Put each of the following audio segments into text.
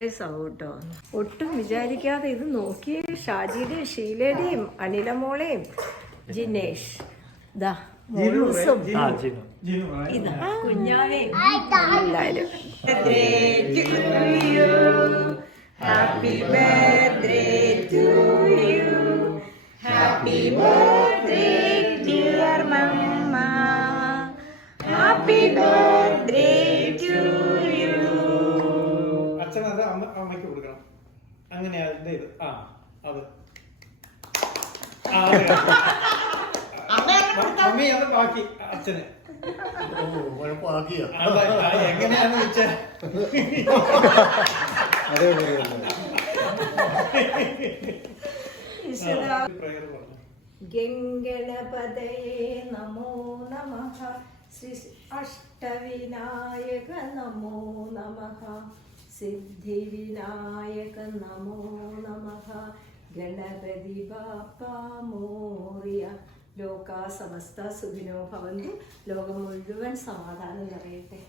കേട്ടോ. ഒട്ടും വിചാരിക്കാതെ ഇത് നോക്കിയേ. ഷാജിയുടെയും ഷീലയുടെയും അനിലമോളെയും ജിനേഷ് ഇതാ മോളൂസും ഇതാ കുഞ്ഞാവേയും എല്ലാരും. Happy birthday to you, happy birthday dear mamma, happy birthday to you. അച്ഛനത് അമ്മയ്ക്ക് കൊടുക്കണം. അങ്ങനെയാ ഇത്. അത് മമ്മി അത് ബാക്കി അച്ഛന് എങ്ങനെയാന്ന് വെച്ചാ ഗംഗണപതയേ നമോ നമഃ, ശ്രീ അഷ്ടവിനായക നമോ നമഃ, സിദ്ധിവിനായക നമോ നമഃ, ഗണപതി ബാപ്പാ മോറിയ. ലോകാ സമസ്ത സുഖിനോ ഭവന്തു. ലോകം മുഴുവൻ സമാധാനം നിറയട്ടെ.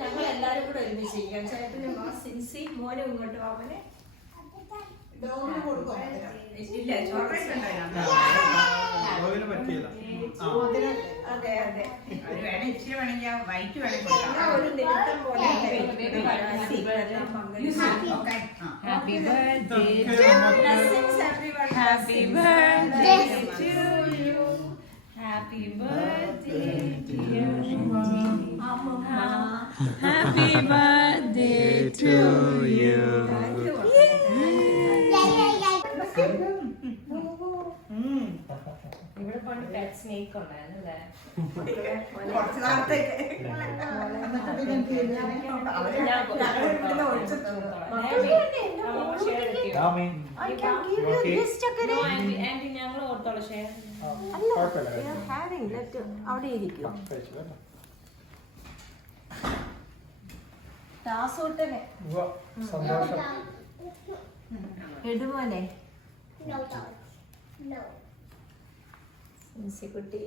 ഞങ്ങൾ എല്ലാരും കൂടെ ഒരുമിച്ച് ചെയ്യാം. ചേട്ടനും സിൻസി മോനും ഇങ്ങോട്ട് അവനെ ഇല്ല അതെ അതെ ഇച്ചിരി വേണമെങ്കിൽ വൈറ്റ് വേണമെങ്കിൽ ഒരു നിമിത്തം പോലെ. Happy birthday happy birthday to you, happy birthday dear Amma, happy birthday to you. ഇവിടെ പണ്ട് പെറ്റ് സ്നേക്ക് ഉണ്ടായിരുന്നു അല്ലേ? ഞങ്ങൾ ഓർത്തോളൂ ഷെയർ അവിടെ ഇരിക്കും. ദാസോട്ടനെ എടുമോനെ കുട്ടി